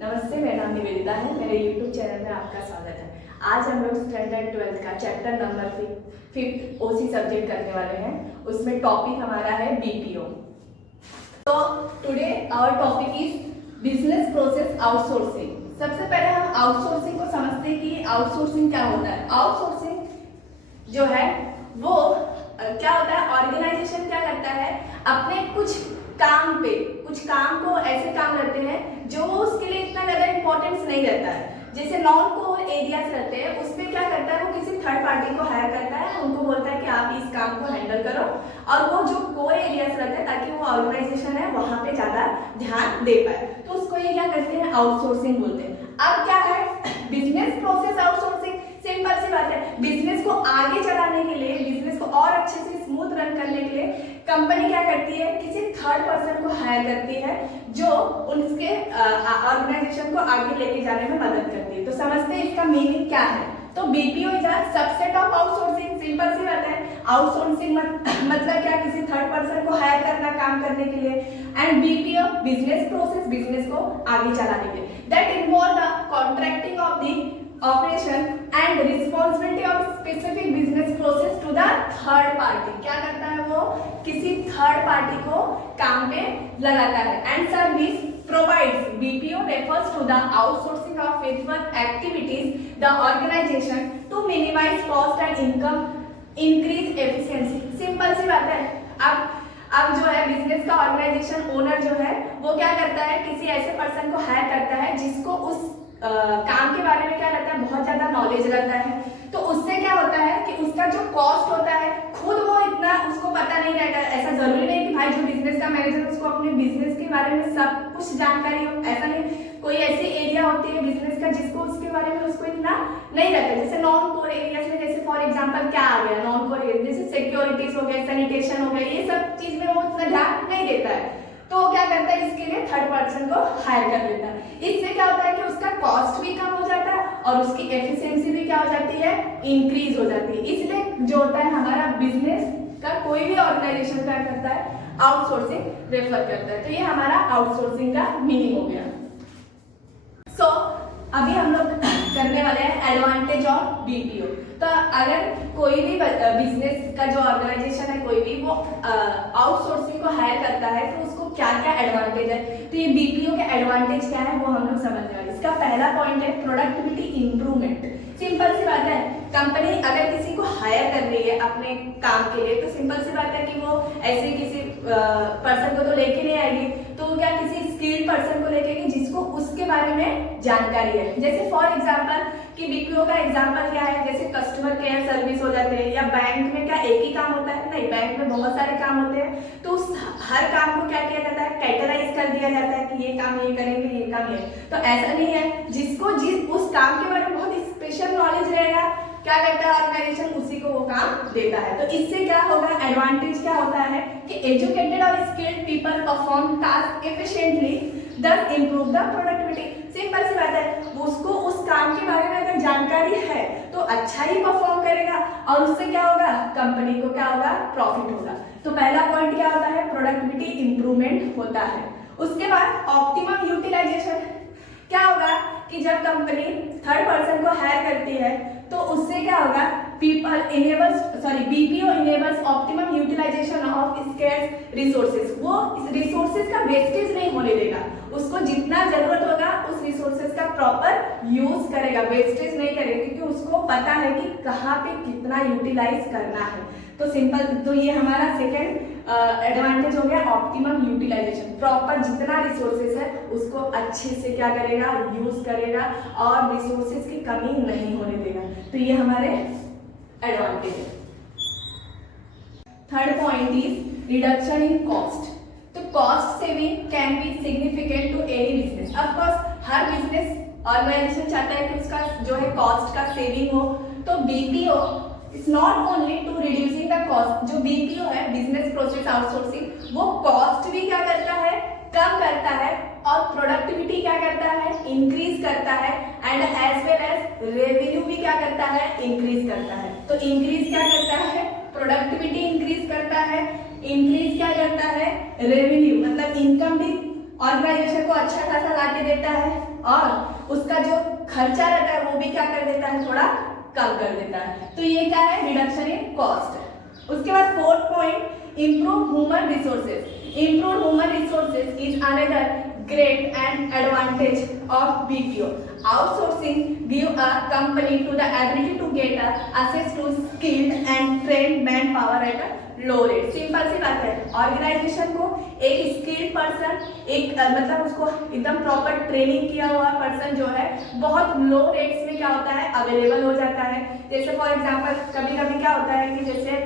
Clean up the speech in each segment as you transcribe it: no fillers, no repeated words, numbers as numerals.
नमस्ते, मेरा नाम निवेदिता है। मेरे YouTube चैनल में आपका स्वागत है। आज हम लोग स्टैंडर्ड 12 का चैप्टर नंबर 5 ओसी सब्जेक्ट करने वाले हैं। उसमें टॉपिक हमारा है बीपीओ। तो today our topic is business process outsourcing. सबसे पहले हम आउटसोर्सिंग को समझते हैं कि आउटसोर्सिंग क्या होता है। आउटसोर्सिंग जो है वो क्या होता है, ऑर्गेनाइजेशन क्या करता है, अपने कुछ काम को ऐसे काम रहते हैं जो उसके लिए इतना ज़्यादा इंपॉर्टेंस नहीं रहता है। जैसे नॉन कोर एरियाज रहते हैं, उसमें क्या करता है, वो किसी थर्ड पार्टी को हायर करता है, उनको बोलता है कि आप इस काम को हैंडल करो, और वो जो कोर एरियाज रहते हैं ताकि वो ऑर्गेनाइजेशन है वहाँ पे ज़्यादा ध्यान दे पाए, तो उसको ये क्या करते हैं, आउटसोर्सिंग बोलते हैं। अब क्या है बिजनेस प्रोसेस आउटसोर्सिंग। सिंपल सी बात है, बिजनेस को आगे चलाने के लिए, बिजनेस को और अच्छे से स्मूथ रन करने के लिए कंपनी क्या करती है, किसी थर्ड पर्सन को हायर करती है जो उनके ऑर्गेनाइजेशन को आगे लेके जाने में मदद करती है। तो समझते हैं इसका मीनिंग क्या है। तो BPO is a subset of outsourcing. Simple सी बात है, आउटसोर्सिंग मतलब क्या, किसी थर्ड पर्सन को हायर करना काम करने के लिए, and BPO business process, business को आगे चलाने के लिए, that involve the contracting of the operation and responsibility of specific business process to the third party. क्या करता है, वो किसी थर्ड पार्टी को काम पे लगाता है। And service provides BPO refers to the outsourcing of various activities the organization to minimize cost and income, increase efficiency। Simple सी बात है। अब जो है बिजनेस का ऑर्गेनाइजेशन ओनर जो है वो क्या करता है, किसी ऐसे पर्सन को हायर करता है जिसको उस काम के बारे में क्या रहता है, बहुत ज्यादा नॉलेज रहता है। तो उससे क्या होता है कि उसका जो कॉस्ट होता है खुद वो इतना उसको पता नहीं रहेगा। ऐसा जरूरी नहीं कि भाई जो बिजनेस का मैनेजर उसको अपने बिजनेस के बारे में सब कुछ जानकारी हो, ऐसा नहीं। कोई ऐसी एरिया होती है बिजनेस का जिसको उसके बारे में उसको इतना नहीं रहता। जैसे नॉन कोर एरियाज में, जैसे फॉर एग्जांपल क्या आ गया नॉन कोर एरिया, जैसे सिक्योरिटीज हो गया, सैनिटेशन हो गया, ये सब चीज में वो उतना ध्यान नहीं देता है। तो वो क्या करता है, इसके लिए थर्ड पर्सन को हायर कर लेता है। इससे क्या होता है कि उसका कॉस्ट भी कम हो जाता है और उसकी एफिशिएंसी भी क्या हो जाती है, इंक्रीज हो जाती है। इसलिए जो होता है हमारा बिजनेस का कोई भी ऑर्गेनाइजेशन क्या करता है, आउटसोर्सिंग रेफर करता है। तो ये हमारा आउटसोर्सिंग का मीनिंग हो गया। सो अभी हम लोग करने वाले हैं एडवांटेज ऑफ बीपीओ। तो अगर कोई भी बिजनेस का जो ऑर्गेनाइजेशन है कोई भी, वो आउटसोर्सिंग को हायर करता है तो उसको क्या क्या एडवांटेज है। तो ये बीपीओ के एडवांटेज क्या है वो हम लोग समझने वाले। इसका पहला पॉइंट है प्रोडक्टिविटी इंप्रूवमेंट। सिंपल सी बात है, कंपनी अगर किसी को हायर कर रही है अपने काम के लिए, तो सिंपल सी बात है कि वो ऐसे किसी पर्सन को तो लेके नहीं आएगी, तो क्या किसी स्किल्ड पर्सन को लेके आएगी जिसको उसके बारे में जानकारी है। जैसे फॉर एग्जांपल कि बीपीओ का एग्जांपल क्या है, जैसे कस्टमर केयर सर्विस हो जाते हैं, या बैंक में क्या एक ही काम होता है, नहीं, बैंक में बहुत सारे काम होते हैं। तो उस हर काम को क्या किया जाता है, कैटेगराइज कर दिया जाता है कि ये काम ये करेंगे, ये काम ये। तो ऐसा नहीं है, जिसको उस काम के बारे में बहुत स्पेशल नॉलेज रहेगा, क्या करता है ऑर्गेनाइजेशन, उसी को वो काम देता है। तो इससे क्या होगा, एडवांटेज क्या होता है कि एजुकेटेड और skilled people perform task efficiently, thus improve the productivity। Simple सी बात है, उसको उस काम के बारे में अगर जानकारी है तो अच्छा ही परफॉर्म करेगा, और उससे क्या होगा, कंपनी को क्या होगा, प्रॉफिट होगा। तो पहला पॉइंट क्या होता है, प्रोडक्टिविटी इंप्रूवमेंट होता है। उसके बाद ऑप्टिमम यूटिलाइजेशन। क्या होगा कि जब कंपनी थर्ड पर्सन को हायर करती है तो उससे क्या होगा, BPO enables optimum utilisation of scarce resources. वो इस रिसोर्सेज का वेस्टेज नहीं होने देगा, उसको जितना जरूरत होगा उस रिसोर्सेज का प्रॉपर यूज करेगा, वेस्टेज नहीं करेगा, क्योंकि उसको पता है कि कहाँ पे कितना यूटिलाइज करना है। तो सिंपल, तो ये हमारा सेकेंड एडवांटेज हो गया, ऑप्टिमम यूटिलाइजेशन। प्रॉपर जितना रिसोर्सेज है उसको अच्छे से क्या करेगा, यूज करेगा, और रिसोर्सेज की कमी नहीं होने देगा। तो ये हमारे एडवांटेज है। Third point is reduction in cost. तो cost saving can be significant to any business. Of course हर बिजनेस ऑर्गेनाइजेशन चाहता है कि उसका जो है कॉस्ट का सेविंग हो। तो BPO it's not only to reducing the cost. जो बीपीओ है, बिजनेस प्रोसेस आउटसोर्सिंग, वो कॉस्ट भी क्या करता है, कम करता है, और प्रोडक्टिविटी क्या करता है, इंक्रीज करता है, and as well as revenue भी क्या करता है, इंक्रीज करता है। तो इंक्रीज क्या करता है, प्रोडक्टिविटी इंक्रीज करता है, इंक्रीज क्या करता है, रेवेन्यू मतलब इनकम भी ऑर्गेनाइजेशन को अच्छा खासा ला के देता है, और उसका जो खर्चा रहता है वो भी क्या कर देता है, थोड़ा कम कर देता है। तो ये क्या है, रिडक्शन इन कॉस्ट। उसके बाद fourth point, improve human resources. Improve human resources is another great and advantage of BPO. Outsourcing give a company to the ability to get access to skilled and trained manpower at a low rate. Simple सी बात है, organisation को एक skilled person, एक मतलब उसको एकदम proper training किया हुआ पर्सन जो है बहुत लो रेट्स में क्या होता है, अवेलेबल हो जाता है। जैसे फॉर एग्जांपल कभी कभी क्या होता है कि जैसे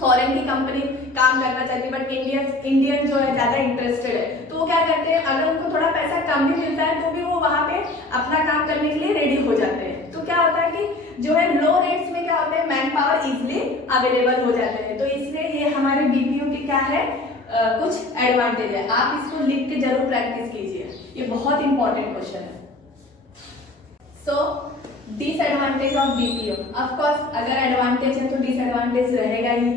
फॉरेन की कंपनी काम करना चाहती है बट इंडियन जो है ज्यादा इंटरेस्टेड है, तो वो क्या करते हैं, अगर उनको थोड़ा पैसा कम भी मिलता है तो भी वो वहां पे अपना काम करने के लिए रेडी हो जाते हैं। तो क्या होता है कि जो है लो रेट्स में क्या होते हैं, मैन पावर इजिली अवेलेबल हो जाते हैं। तो इसलिए ये हमारे बीपीओ के क्या है, कुछ एडवांटेज है। आप इसको लिख के जरूर प्रैक्टिस कीजिए, ये बहुत इंपॉर्टेंट क्वेश्चन है। So disadvantage of BPO, of course अगर एडवांटेज है तो डिसएडवांटेज रहेगा ही।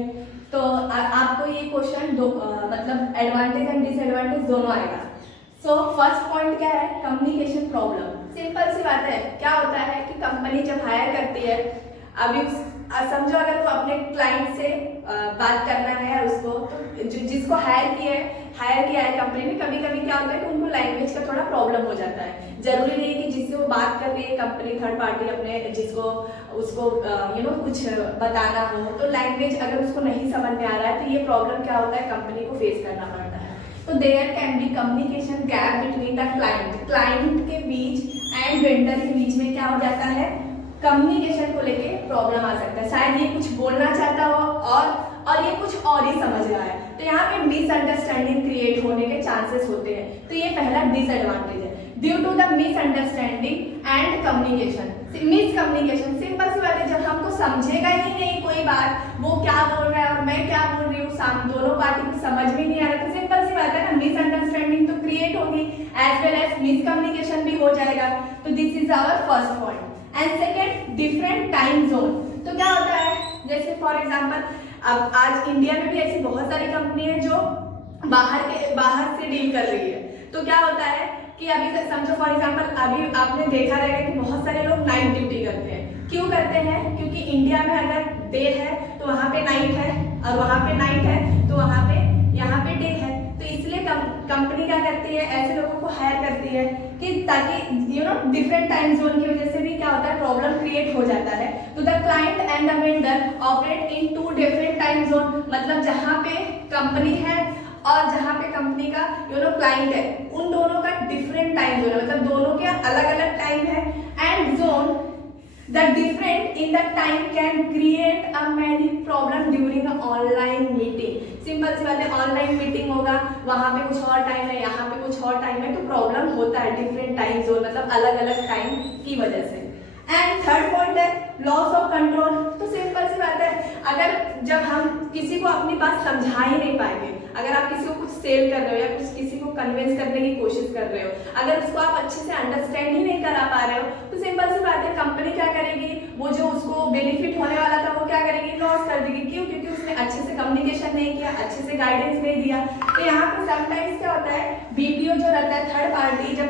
तो आपको ये क्वेश्चन मतलब एडवांटेज एंड डिसएडवांटेज दोनों आएगा। सो फर्स्ट पॉइंट क्या है, कम्युनिकेशन प्रॉब्लम। सिंपल सी बात है, क्या होता है कि कंपनी जब हायर करती है, अभी समझो अगर वो अपने क्लाइंट से बात करना है उसको, तो जिसको हायर किया है कंपनी ने, कभी कभी क्या होता है कि उनको लैंग्वेज का थोड़ा प्रॉब्लम हो जाता है। जरूरी नहीं है कि जिससे वो बात कर रही है कंपनी थर्ड पार्टी अपने जिसको उसको कुछ बताना हो, तो लैंग्वेज अगर उसको नहीं समझ में आ रहा है तो ये प्रॉब्लम क्या होता है, कंपनी को फेस करना पड़ता है। तो there can be communication gap between the client के बीच एंड वेंडर के बीच में क्या हो जाता है, कम्युनिकेशन को लेके प्रॉब्लम आ सकता है। शायद ये कुछ बोलना चाहता हो और ये कुछ और ही समझ रहा है, तो यहाँ पे मिसअंडरस्टैंडिंग क्रिएट होने के चांसेस होते हैं। तो ये पहला डिसएडवांटेज है, due to the misunderstanding and communication. Miscommunication simple सी बात है, जब हमको समझेगा ही नहीं कोई बात, वो क्या बोल रहा है और मैं क्या बोल रही हूँ, दोनों पार्टी को समझ में नहीं आ रहा, तो सिंपल सी बात है ना, मिसअंडरस्टैंडिंग तो क्रिएट होगी एज वेल एज मिसकम्युनिकेशन भी हो जाएगा। तो this is our first point. And second, different time zone. तो क्या होता है, जैसे फॉर एग्जांपल अब आज इंडिया में भी ऐसी बहुत सारी कंपनी है जो बाहर से डील कर रही है। तो क्या होता है कि अभी समझो फॉर एग्जांपल अभी आपने देखा रहेगा कि बहुत सारे लोग नाइट ड्यूटी करते हैं। क्यों करते हैं, क्योंकि इंडिया में अगर डे है तो वहाँ पे नाइट है, और वहाँ पे नाइट है तो यहाँ पे डे है। तो इसलिए कंपनी क्या करती है, ऐसे लोगों को हायर करती है कि ताकि डिफरेंट टाइम जोन की वजह से भी क्या होता है, प्रॉब्लम क्रिएट हो जाता है। तो the client and the vendor operate in two different time zone, मतलब जहाँ पे कंपनी है और जहाँ पे कंपनी का क्लाइंट है, उन दोनों का डिफरेंट टाइम जोन है, मतलब दोनों के अलग अलग टाइम है। And zone the different in the time can create a many problem during online meeting. Simple सी बात है, ऑनलाइन मीटिंग होगा, वहाँ पे कुछ और टाइम है, यहाँ पे कुछ और टाइम है, तो प्रॉब्लम होता है डिफरेंट टाइम जोन, मतलब अलग अलग टाइम की वजह से। एंड थर्ड पॉइंट है लॉस ऑफ कंट्रोल। तो सिंपल सी बात है, अगर जब हम किसी को अपनी बात समझा ही नहीं पाएंगे, अगर आप किसी को कुछ सेल कर रहे हो या कुछ किसी को कन्विंस करने की कोशिश कर रहे हो, अगर उसको आप अच्छे से अंडरस्टैंड ही नहीं करा पा रहे हो, तो सिंपल सी बात है, कंपनी क्या करेगी, वो जो उसको बेनिफिट होने वाला था वो क्या करेगी, लॉस कर देगी। क्यों, क्योंकि उसने अच्छे से कम्युनिकेशन नहीं किया, अच्छे से गाइडेंस नहीं दिया। तो यहाँ पे समटाइम्स क्या होता है, बीपीओ जो रहता है थर्ड पार्टी, जब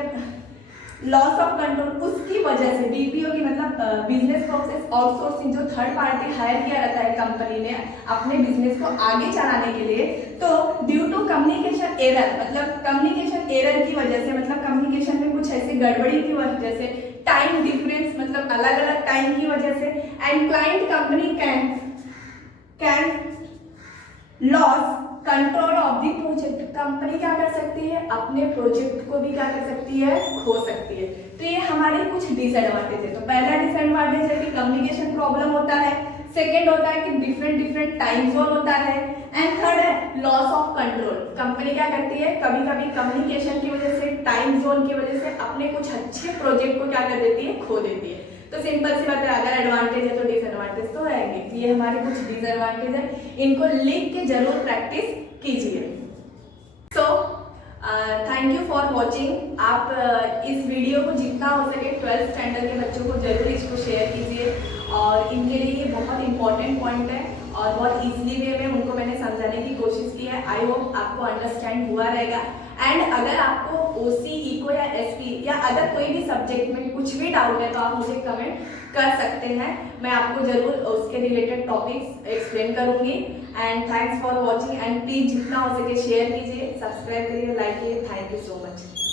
लॉस ऑफ कंट्रोल उसकी वजह से, बीपीओ की मतलब बिजनेस प्रोसेस आउटसोर्सिंग, जो थर्ड पार्टी हायर किया रहता है कंपनी ने अपने बिजनेस को आगे चलाने के लिए, तो ड्यू टू कम्युनिकेशन एरर, मतलब कम्युनिकेशन एरर की वजह से, मतलब कम्युनिकेशन में कुछ ऐसी गड़बड़ी की वजह से, टाइम डिफरेंस मतलब अलग अलग टाइम की वजह से, and client company can loss control of the project. Company क्या कर सकती है, अपने प्रोजेक्ट को भी क्या कर सकती है, खो सकती है। तो ये हमारे कुछ डिसएडवांटेज है। तो पहला डिसएडवांटेज है कि कम्युनिकेशन प्रॉब्लम होता है, सेकेंड होता है कि डिफरेंट टाइम जोन होता है, एंड थर्ड है लॉस ऑफ कंट्रोल। कंपनी क्या करती है, कभी कभी कम्युनिकेशन की वजह से, टाइम जोन की वजह से अपने कुछ अच्छे प्रोजेक्ट को क्या कर देती है, खो देती है। तो सिंपल सी बात है, अगर एडवांटेज है तो डिसएडवांटेज तो रहेंगे। ये हमारे कुछ डिसएडवांटेज है, इनको लिख के जरूर प्रैक्टिस कीजिए। So thank you for watching. आप इस वीडियो को जितना हो सके 12th स्टैंडर्ड के बच्चों को जरूर इसको शेयर कीजिए, और इनके लिए ये बहुत इंपॉर्टेंट पॉइंट है और बहुत ईजिली वे में उनको मैंने समझाने की कोशिश की है। आई होप आपको अंडरस्टैंड हुआ रहेगा। एंड अगर आपको ओसी, इको या एसपी या अदर कोई भी सब्जेक्ट में कुछ भी डाउट है तो आप मुझे कमेंट कर सकते हैं, मैं आपको जरूर उसके रिलेटेड टॉपिक्स एक्सप्लेन करूंगी। And thanks for watching and please जितना हो सके शेयर कीजिए, सब्सक्राइब करिए, लाइक कीजिए। Thank you so much.